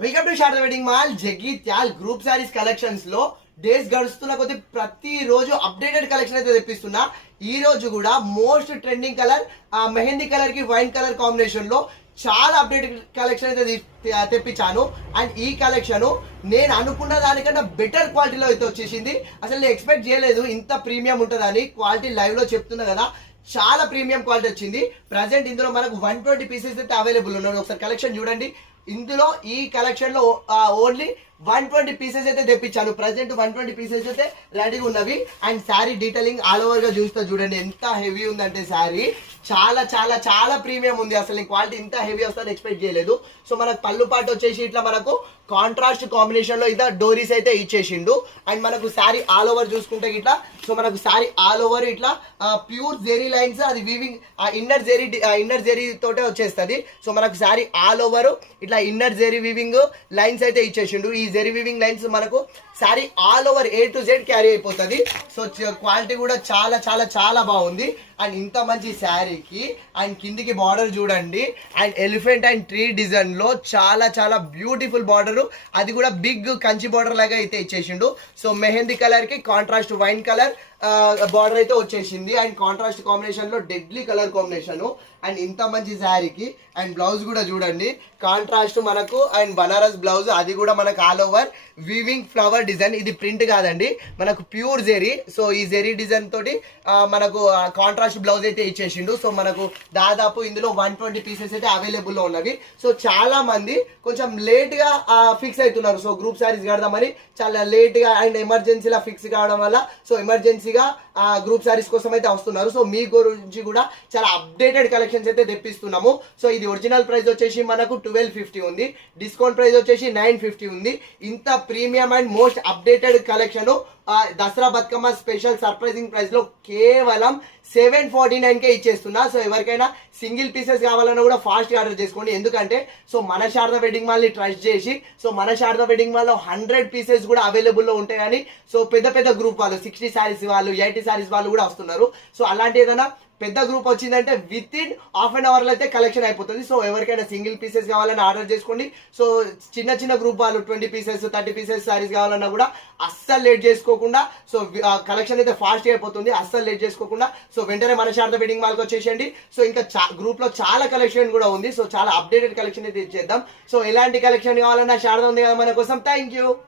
Welcome to Sharada wedding mall Jagtial group saris collections లో days గడుస్తున్న కొద్ది ప్రతి రోజు అప్డేటెడ్ కలెక్షన్ అయితే తెప్పిస్తున్నా. ఈ రోజు కూడా most trending colour mehndi colour కి వైన్ కలర్ కాంబినేషన్ లో చాలా అప్డేటెడ్ కలెక్షన్ అయితే తెప్పించాను. అండ్ ఈ కలెక్షన్ నేను అనుకున్న దానికన్నా బెటర్ క్వాలిటీలో అయితే వచ్చేసింది. అసలు నేను ఎక్స్పెక్ట్ చేయలేదు ఇంత ప్రీమియం ఉంటుందని. క్వాలిటీ లైవ్ లో చెప్తున్నా కదా, చాలా ప్రీమియం క్వాలిటీ వచ్చింది. ప్రజెంట్ ఇందులో మనకు 120 పీసెస్ అయితే అవైలబుల్ ఉన్నాయి. ఒకసారి కలెక్షన్ చూడండి. ఇందులో ఈ కలెక్షన్ లో ఓన్లీ 120 పీసెస్ అయితే తెప్పించాను. ప్రజెంట్ 120 పీసెస్ అయితే రెడీగా ఉన్నవి. And sari detailing all over గా చూస్తా చూడండి ఎంత హెవీ ఉందంటే శారీ చాలా చాలా చాలా ప్రీమియం ఉంది. అసలు క్వాలిటీ ఇంత హెవీ వస్తుందని ఎక్స్పెక్ట్ చేయలేదు. సో మనకు పళ్ళు పాటు వచ్చేసి ఇట్లా మనకు కాంట్రాస్ట్ కాంబినేషన్ లో ఇట్లా డోరీస్ అయితే ఇచ్చేసిండు. అండ్ మనకు శారీ ఆల్ ఓవర్ చూసుకుంటే ఇట్లా, సో మనకు శారీ ఆల్ ఓవర్ ఇట్లా ప్యూర్ జెరీ లైన్స్, అది వీవింగ్ ఇన్నర్ జెరీ తోటే వచ్చేస్తుంది. సో మనకు శారీ ఆల్ ఓవర్ ఇట్లా ఇన్నర్ జెరీ వీవింగ్ లైన్స్ అయితే ఇచ్చేసిండు. ఈ జెరీ వీవింగ్ లైన్స్ మనకు sari all over A to Z carry అయిపోతుంది. సో క్వాలిటీ కూడా చాలా చాలా చాలా బాగుంది. అండ్ ఇంత మంచి శారీకి అండ్ కిందికి బార్డర్ చూడండి. And elephant and tree design లో చాలా చాలా బ్యూటిఫుల్ బార్డర్, అది కూడా బిగ్ కంచి బార్డర్ లాగా అయితే ఇచ్చేసిండు. సో మెహందీ కలర్ కి కాంట్రాస్ట్ వైన్ కలర్ బార్డర్ అయితే వచ్చేసింది. అండ్ కాంట్రాస్ట్ కాంబినేషన్ లో డెడ్లీ కలర్ కాంబినేషన్. అండ్ ఇంత మంచి శారీకి అండ్ బ్లౌజ్ కూడా చూడండి, కాంట్రాస్ట్ మనకు అండ్ బనారస్ బ్లౌజ్, అది కూడా మనకు all over weaving flower design. ఇది ప్రింట్ కాదండి, మనకు ప్యూర్ జెరీ. సో ఈ జెరీ డిజైన్ తోటి మనకు కాంట్రాస్ట్ బ్లౌజ్ అయితే ఇచ్చేసిండు. సో మనకు దాదాపు ఇందులో 120 పీసెస్ అయితే అవైలబుల్ లో ఉన్నవి. సో చాలా మంది కొంచెం లేట్ గా ఫిక్స్ అవుతున్నారు. సో గ్రూప్ శారీస్ కడదామని చాలా లేట్ గా అండ్ ఎమర్జెన్సీలా ఫిక్స్ కావడం వల్ల సో ఎమర్జెన్సీగా గ్రూప్ శారీస్ కోసం అయితే వస్తున్నారు. సో మీ గురించి కూడా చాలా అప్డేటెడ్ కలెక్షన్స్ అయితే తెప్పిస్తున్నాము. సో ఇది ఒరిజినల్ ప్రైస్ వచ్చేసి మనకు 1250 ఉంది, డిస్కౌంట్ ప్రైస్ వచ్చేసి 950 ఉంది. ఇంత premium and most updated collection Dasara Bathukamma special surprising price లో కేవలం 749కే ఇచ్చేస్తున్నా. సో ఎవరికైనా సింగిల్ పీసెస్ కావాలన్నా కూడా ఫాస్ట్ గా ఆర్డర్ చేసుకోండి. ఎందుకంటే సో మన శారద వెడ్డింగ్ మాల్ ని ట్రస్ట్ చేసి, సో మన శారద వెడ్డింగ్ మాల్ లో 100 పీసెస్ కూడా అవైలబుల్ లో ఉంటాయని సో పెద్ద పెద్ద గ్రూప్ వాళ్ళు 60 శారీస్ వాళ్ళు 80 శారీస్ వాళ్ళు కూడా వస్తున్నారు. సో అలాంటి ఏదైనా పెద్ద గ్రూప్ వచ్చిందంటే within half an hour లో అయితే కలెక్షన్ అయిపోతుంది. సో ఎవరికైనా సింగిల్ పీసెస్ కావాలని ఆర్డర్ చేసుకోండి. సో చిన్న చిన్న గ్రూప్ వాళ్ళు 20 పీసెస్ 30 పీసెస్ సారీస్ కావాలన్నా కూడా అస్సలు లేట్ చేసుకోకుండా, సో కలెక్షన్ అయితే ఫాస్ట్ అయిపోతుంది. అస్సలు లేట్ చేసుకోకుండా సో వెంటనే మన శారద వెడ్డింగ్ మాల్కి వచ్చేసేయండి. సో ఇంకా గ్రూప్ లో చాలా కలెక్షన్ కూడా ఉంది. సో చాలా అప్డేటెడ్ కలెక్షన్ అయితే ఇచ్చేద్దాం. సో ఎలాంటి కలెక్షన్ కావాలన్నా శారద ఉంది కదా మన కోసం. Thank you.